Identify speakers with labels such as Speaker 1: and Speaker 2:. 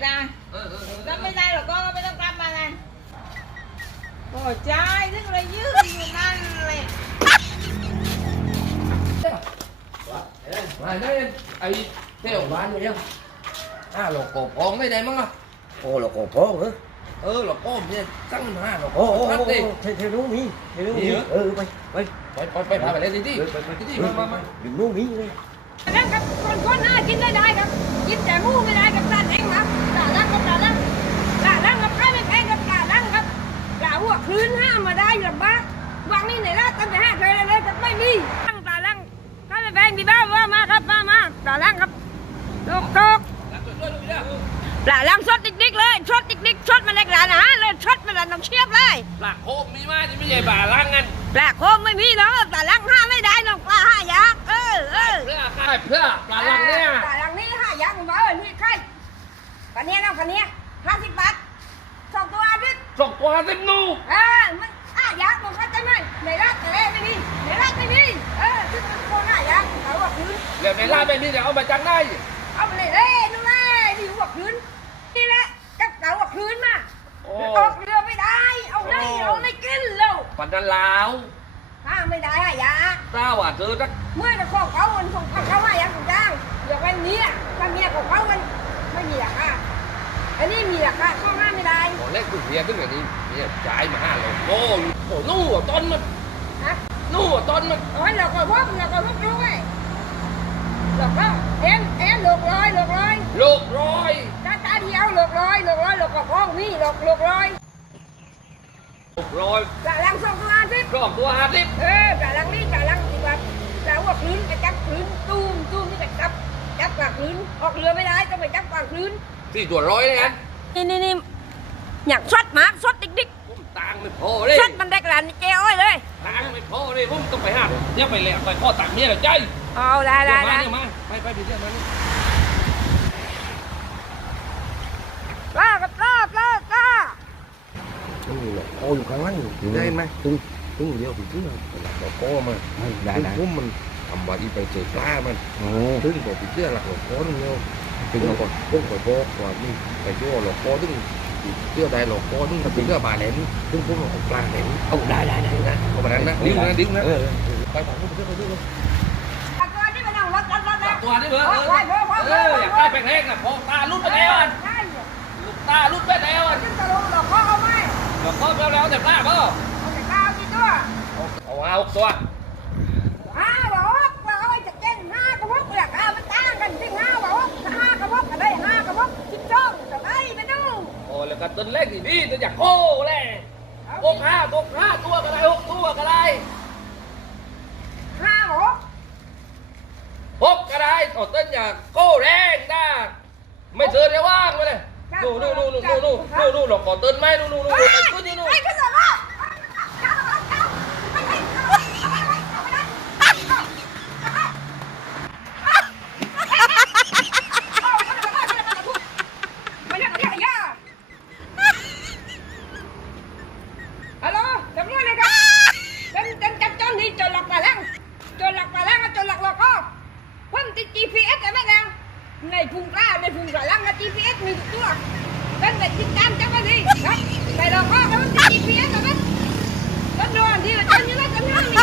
Speaker 1: จ้ะถ้าไม่ได้เราก็ไม่ต้องกลับมานั่นโอ้ใจนึกเลยยืนอยู่นั่นเลย
Speaker 2: มาได้ไอ้เที่ยวบ้านอยู่เนี่ยหลอกโกบองได้มั้งอ่ะ
Speaker 3: โอ้หลอกโป้เหรอ
Speaker 2: หลอกโกบเนี่ยตั้งมาหลอกโก
Speaker 3: โอ้
Speaker 2: บ
Speaker 3: โอ้
Speaker 2: ครับดิ
Speaker 3: เธอรู้มีเธอรู้มีไป
Speaker 2: พาไปเลยดิมา
Speaker 3: ดึงรู้มีเลย
Speaker 1: นั่นครับคนหน้ากินได้ครับกินแต่หมูไม่ได้กับตาแดงครับตาลังกับตาลังกับใครไม่แพงกับตาลังครับตาหัวคืนห้ามมาได้หรือบ้าวางนี่ไหนล่ะตั้งแต่5เคยเลยจะไม่มีตั้งตาลังใครไม่แพงดีบ้าว่ามาครับมาตาลังครับตกปลาลังสดดิกๆเลยสดดิกๆสดมาเล็กหลานนะเลยสดมาแล้วน้ำเชียบเลย
Speaker 2: ปลาโคมมีมาที่ไม่ใช่ปลาล่างกัน
Speaker 1: ปลาโคมไม่มีน้องปลาลังห้าไม่ได้น้องปลา5 ยักษ์
Speaker 2: เพื่อปลาล่างเนี่ย
Speaker 1: ปลาลังนี่5 ยักษ์มานี่ใครปลาเนี้ยน้องปลาเนี้ย50 บาท2 ตัวนิด
Speaker 2: 2 ตัว10 นู
Speaker 1: มัน5 ยักษ์มันก็จะไม่ในรักแต่ไม่มีในรักไม่มีซึ่งมันโคตร5 ยักษ์เขาว่าคืน
Speaker 2: เดี๋ยวในร้านไม่มีเดี๋ยวเอามาจังได้
Speaker 1: เอาไปเลยนู่นเลยนี่หัวคืนนี่แหละจับเต่าหัวคืนมาออกเรือไม่ได้เอาในกินแล้ว
Speaker 2: ปันนันลาว
Speaker 1: ไม่ได้5 ยักษ์
Speaker 2: ตาว่าเจอจัก
Speaker 1: เมื่อจะของเขามันของเขา5 ยักษ์ถูกจ้างเดี๋ยววันนี้ถ้าเมียของเขามันไม่มีราคาอันนี้มีราคาข้อห้ามไม่ได้
Speaker 2: ตอนแรกคือเมียขึ้นแบบนี้เนี่ยจ่ายมา500โอ้นู่นต้นมันนู่นต้นมัน
Speaker 1: โอ้ยเราก็พบด้วยเราก็เอ็นลูกร้อยตาเดียวลูกร้อยเราก็พ้องนี่ลูกร้อยปลาลัง2 ตัว50
Speaker 2: 2 ตัว50
Speaker 1: ปลาลังนี่ปลาลังดีกว่าปลาหัวคลื่นไปจับคลื่นตุ้มนี่ไปจับกว่าคลื่นออกเรือไม่ได้ต้องไปจับกว่าคลื่น
Speaker 2: 4 ตัว100เลยนะ
Speaker 1: นี่อยากสดมากสดดิก
Speaker 2: ตังไม่พอเลย
Speaker 1: สดมันได้กระดานเจ้อ้อยเลย
Speaker 2: ตังไม่พอเลยผมต้องไปหาเดี๋ยวไปแล้วไปข้อตังเมียแล้วใจ
Speaker 1: เอาได้
Speaker 2: มาไปเดี๋ยวมัน
Speaker 1: ล่า
Speaker 3: โอ้อยู่ข้างล่างได้ไหมตึ้งเดียวถึงเราโป้มาได้พุ่มมันทำว่าอีไปเจอปลามันตึ้งบอกไปเชื่อหลักเราโป้นึงเดียวตึ้งเราก่อนพวกโป้ก่อนนี่ไปชั่วเราโป้ตึ้งเชื่อได้เราโป้ตึ้งถ้าเป็นเชื่อบาเหลนตึ้งพวกเราปลาเหลนเอาได้นะเอาแบบนั้นนะดิ้งนะไปฝั่งนู้นไปเชื่อ
Speaker 1: ตัวนี้มันเอารถ
Speaker 2: ตัวนี้เบอร์อยากได้แปลงแห้งนะพอตาลุดไปแล้วลูกตาลุดไปแล้ว
Speaker 1: จึงตะลุเราพ่อเอาไหม
Speaker 2: เราพ่อแล้วแต่ปลาก็
Speaker 1: เอาแต่ข้าวกี่ตัว
Speaker 2: เอา6 ตัว
Speaker 1: บอกเอาไว้จะเต้น5 กระบอกอยากมันต่างกันจริง5 บอก5 กระบอกอะไร5 กระบอก12จะได้ไปดู
Speaker 2: โอ้แล้วก็ต้นเล็กนี่จะอยากโค้เลย5 ตัวก็ได้6 ตัวก็ได้
Speaker 1: 5 บอก
Speaker 2: 6ก็ได้ต้นอยากโค้แรงได้ไม่เจอได้ว่างเลยนู่หลอกก่อนต้นไม้นู่
Speaker 1: ไอ้ขึ้นเลยว่าฮัลโหลจำนวนเลยครับจับจนนี่จนหลักปลาแล้วจนหลักเราก็เพิ่มติด GPS ได้ไหมแล้วในพุงปลาลังกับ GPS มีทุกตัวเป็นแบบติดตามจับมาดิครับแต่เราก็ต้องติด GPS ได้ไหมต้นนอนที่เราจนอยู่แล้วจนห้ามี